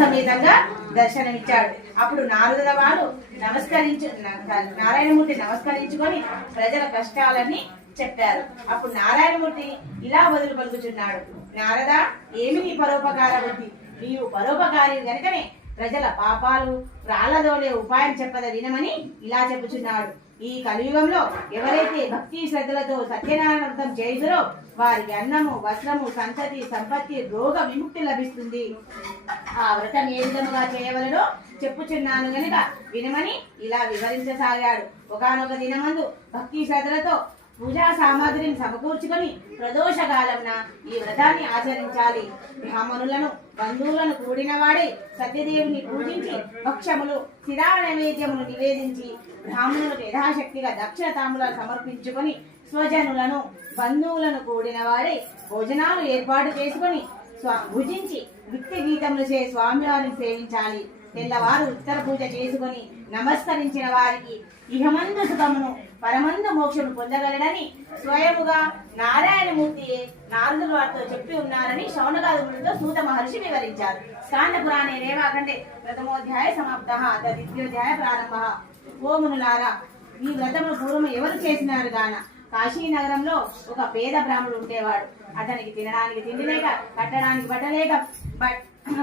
సమేతంగా దర్శనమిచ్చాడు. అప్పుడు నారదుల వారు నారాయణమూర్తి నమస్కరించుకొని ప్రజల కష్టాలన్నీ చెప్పారు. అప్పుడు నారాయణమూర్తి ఇలా వదులు పలుకుచున్నాడు. నారద, ఏమి నీ పరోపకార బుద్ధి? నీవు పరోపకారి గనుకనే ప్రజల పాపాలు రాళ్లదోలే ఉపాయం చెప్పద వినమని ఇలా చెప్పుచున్నాడు. ఈ కలియుగంలో ఎవరైతే భక్తి శ్రద్ధలతో సత్యనారాయణ వ్రతం చేయుదురో వారికి అన్నము, వస్త్రము, సంతతి, సంపత్తి, రోగ విముక్తి లభిస్తుంది. ఆ వ్రతం ఏ విధముగా చేయవలనో చెప్పుచున్నాను గనుక వినమని ఇలా వివరించసాగాడు. ఒకానొక దినమందు భక్తి శ్రద్ధలతో పూజా సామాగ్రిని సమకూర్చుకొని ప్రదోషకాలంన ఈ వ్రతాన్ని ఆచరించాలి. బ్రాహ్మణులను, బంధువులను కూడిన వాడే సత్యదేవుని పూజించి భక్ష్యములు, శిరా నైవేద్యములు నివేదించి బ్రాహ్మణులకు యథాశక్తిగా దక్షిణ తాంబూలాలు సమర్పించుకొని స్వజనులను, బంధువులను కూడిన వాడే భోజనాలు ఏర్పాటు చేసుకొని భుజించి నిత్య గీతములు చే స్వామివారిని సేవించాలి. తెల్లవారు ఉత్తర పూజ చేసుకొని నమస్కరించిన వారికి ఇహమందు సుఖమును, పరమందు మోక్షను పొందగలడని స్వయముగా నారాయణమూర్తియే నారదుల వారితో చెప్పి ఉన్నారని శౌనకాదులతో సూత మహర్షి వివరించారు. స్కాంద పురాణే రేవాఖండే ప్రథమోధ్యాయ సమాప్తః ద్వితీయోధ్యాయ ప్రారంభః. ఓమునులారా, ఈ వ్రతమును పూర్వం ఎవరు చేసినారు గాన? కాశీనగరంలో ఒక పేద బ్రాహ్మణుడు ఉండేవాడు. అతనికి తినడానికి తిండి లేక, కట్టడానికి బట్ట లేక,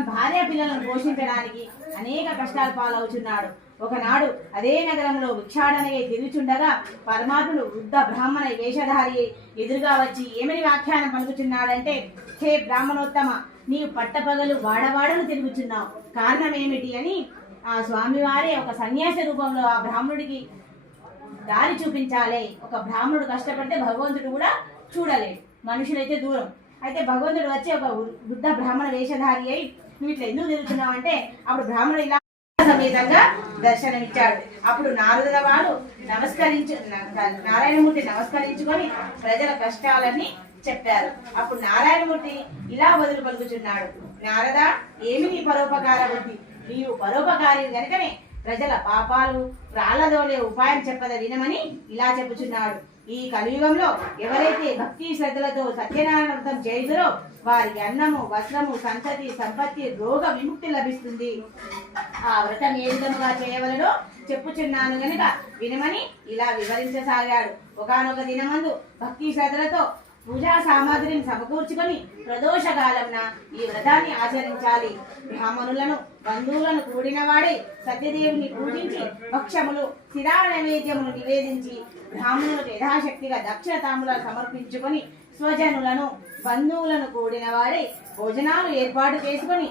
భార్య పిల్లలను పోషించడానికి అనేక కష్టాలు పాలవుచున్నాడు. ఒకనాడు అదే నగరంలో భిక్షాటనయ్యే తిరుగుచుండగా పరమాత్ముడు వృద్ధ బ్రాహ్మణ వేషధారి ఎదురుగా వచ్చి ఏమని వ్యాఖ్యానం పలుకుచున్నాడంటే, హే బ్రాహ్మణోత్తమ, నీవు పట్టపగలు వాడవాడను తిరుగుచున్నావు, కారణం ఏమిటి అని ఆ స్వామివారే ఒక సన్యాసి రూపంలో ఆ బ్రాహ్మణుడికి దారి చూపించాలి. ఒక బ్రాహ్మణుడు కష్టపడితే భగవంతుడు కూడా చూడలేడు, మనుషులైతే దూరం. అయితే భగవంతుడు వచ్చి ఒక వృద్ధ బ్రాహ్మణ వేషధారి అయి నువ్వు ఇట్లా ఎందుకు తిరుగుతున్నావు అంటే, అప్పుడు బ్రాహ్మణుడు ఇలా సమేతంగా దర్శనమిచ్చాడు. అప్పుడు నారదుల వారు నారాయణమూర్తి నమస్కరించుకొని ప్రజల కష్టాలన్నీ చెప్పారు. అప్పుడు నారాయణమూర్తి ఇలా వదులు పలుకుచున్నాడు. నారద, ఏమి నీ పరోపకార బుద్ధి? నీవు పరోపకారి గనుకనే ప్రజల పాపాలు రాళ్లదోలే ఉపాయం చెప్పద వినమని ఇలా చెప్పుచున్నాడు. ఈ కలియుగంలో ఎవరైతే భక్తి శ్రద్ధలతో సత్యనారాయణ వ్రతం చేయుదురో వారికి అన్నము, వస్త్రము, సంతతి, సంపత్తి, రోగ విముక్తి లభిస్తుంది. ఆ వ్రతం ఏ విధముగా చేయవలనో చెప్పుచున్నాను గనుక వినమని ఇలా వివరించసాగాడు. ఒకానొక దినమందు భక్తి శ్రద్ధలతో పూజా సామాగ్రిని సమకూర్చుకొని ప్రదోషకాలంన ఈ వ్రతాన్ని ఆచరించాలి. బ్రాహ్మణులను, బంధువులను కూడిన వాడే సత్యదేవుని పూజించి భక్ష్యములు, శిరా నైవేద్యములు నివేదించి బ్రాహ్మణులకు యథాశక్తిగా దక్షిణ తాంబూలాలు సమర్పించుకొని స్వజనులను, బంధువులను కూడిన వాడే భోజనాలు ఏర్పాటు చేసుకొని